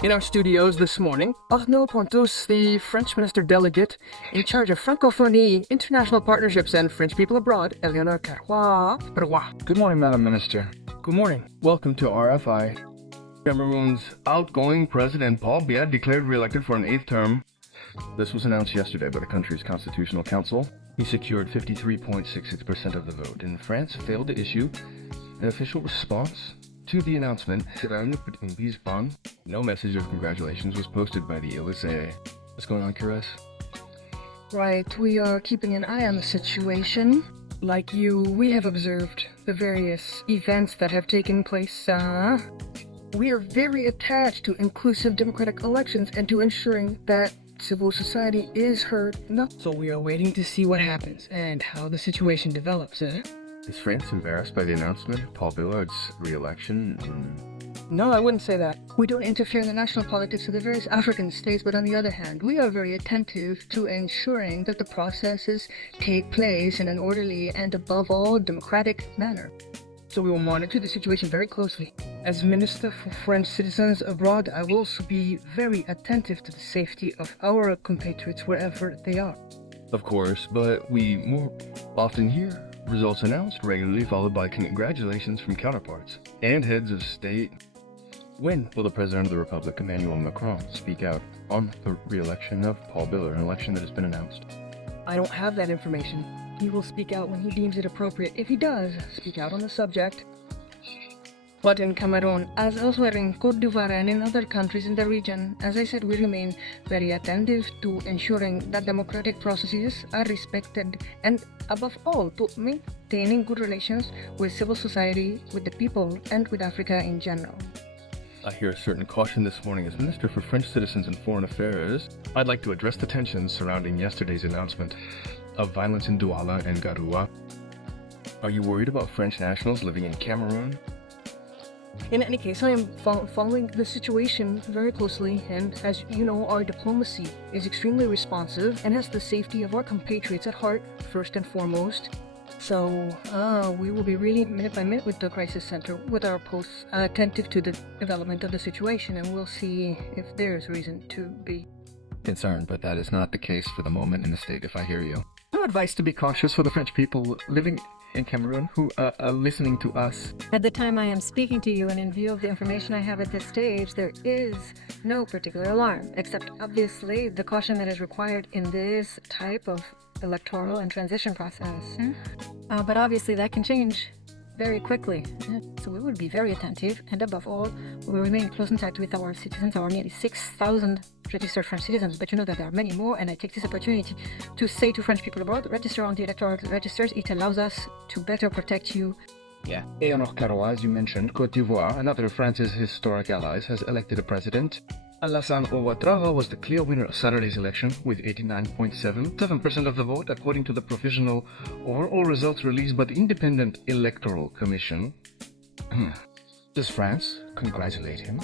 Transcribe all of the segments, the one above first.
In our studios this morning, Tortoise, the French minister delegate in charge of Francophonie, international partnerships, and French people abroad, Eleanor Carrois. Good morning, Madam Minister. Good morning. Welcome to RFI. Cameroon's outgoing president, Paul Biya, declared re-elected for an 8th term. This was announced yesterday by the country's constitutional council. He secured 53.66% of the vote, and France failed to issue an official response to the announcement. No message of congratulations was posted by the Élysée. What's going on, Caress? Right, we are keeping an eye on the situation. Like you, we have observed the various events that have taken place. We are very attached to inclusive democratic elections and to ensuring that civil society is heard. So we are waiting to see what happens and how the situation develops. Is France embarrassed by the announcement of Paul Billard's re-election? No, I wouldn't say that. We don't interfere in the national politics of the various African states, but on the other hand, we are very attentive to ensuring that the processes take place in an orderly and, above all, democratic manner. So we will monitor the situation very closely. As Minister for French citizens abroad, I will also be very attentive to the safety of our compatriots wherever they are. Of course, but we more often hear results announced regularly, followed by congratulations from counterparts and heads of state. When will the President of the Republic, Emmanuel Macron, speak out on the re-election of Paul Billard, an election that has been announced? I don't have that information. He will speak out when he deems it appropriate, if he does speak out on the subject. But in Cameroon, as elsewhere in Côte d'Ivoire and in other countries in the region, as I said, we remain very attentive to ensuring that democratic processes are respected and, above all, to maintaining good relations with civil society, with the people, and with Africa in general. I hear a certain caution this morning. As Minister for French Citizens and Foreign Affairs, I'd like to address the tensions surrounding yesterday's announcement of violence in Douala and Garoua. Are you worried about French nationals living in Cameroon? In any case, I am following the situation very closely, and as you know, our diplomacy is extremely responsive and has the safety of our compatriots at heart, first and foremost. So, we will be really minute by minute with the crisis center, with our posts attentive to the development of the situation, and we'll see if there's reason to be Concerned, but that is not the case for the moment in the state, if I hear you. No advice to be cautious for the French people living in Cameroon who are listening to us. At the time I am speaking to you, and in view of the information I have at this stage, there is no particular alarm, except obviously the caution that is required in this type of electoral and transition process. But obviously that can change very quickly. So we will be very attentive, and above all, we will remain in close contact with our citizens, our nearly 6,000 registered French citizens. But you know that there are many more, and I take this opportunity to say to French people abroad, register on the electoral registers. It allows us to better protect you. Yeah. Eleanor Carrois, as you mentioned, Côte d'Ivoire, another of France's historic allies, has elected a president. Alassane Ouattara was the clear winner of Saturday's election with 89.77% of the vote, according to the provisional overall results released by the Independent Electoral Commission. Does France congratulate him?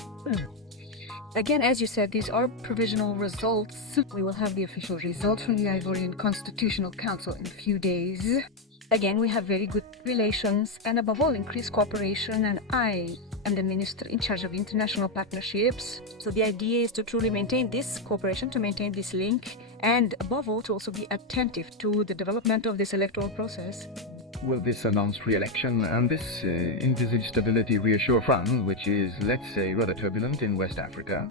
Again, as you said, these are provisional results. We will have the official results from the Ivorian Constitutional Council in a few days. Again, we have very good relations and, above all, increased cooperation, and I am the minister in charge of international partnerships. So the idea is to truly maintain this cooperation, to maintain this link, and above all, to also be attentive to the development of this electoral process. Will this announced re-election and this envisaged stability reassure France, which is, let's say, rather turbulent in West Africa?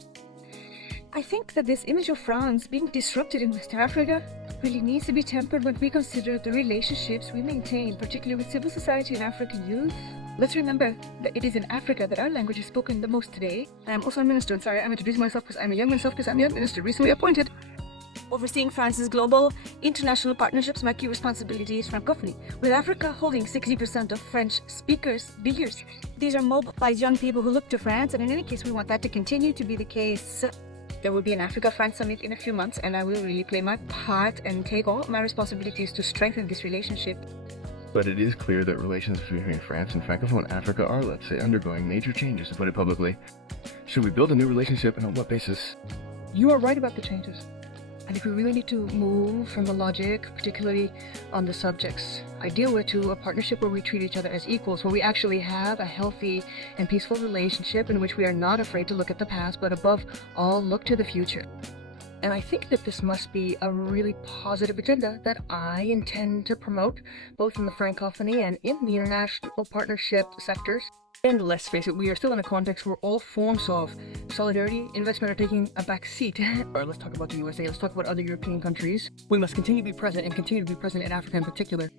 I think that this image of France being disrupted in West Africa really needs to be tempered when we consider the relationships we maintain, particularly with civil society and African youth. Let's remember that it is in Africa that our language is spoken the most today. I am also a minister, and sorry, I'm introducing myself because I'm a young minister recently appointed. Overseeing France's global international partnerships, my key responsibility is Francophonie, with Africa holding 60% of French speakers. These are mobilized young people who look to France, and in any case, we want that to continue to be the case. There will be an Africa-France summit in a few months, and I will really play my part and take all of my responsibilities to strengthen this relationship. But it is clear that relations between France and Francophone Africa are, let's say, undergoing major changes, to put it publicly. Should we build a new relationship, and on what basis? You are right about the changes. I think we really need to move from the logic, particularly on the subjects ideal with to a partnership where we treat each other as equals, where we actually have a healthy and peaceful relationship in which we are not afraid to look at the past, but above all, look to the future. And I think that this must be a really positive agenda that I intend to promote, both in the Francophonie and in the international partnership sectors. And let's face it, we are still in a context where all forms of solidarity, investment are taking a back seat. Or let's talk about the USA, let's talk about other European countries. We must continue to be present and continue to be present in Africa in particular.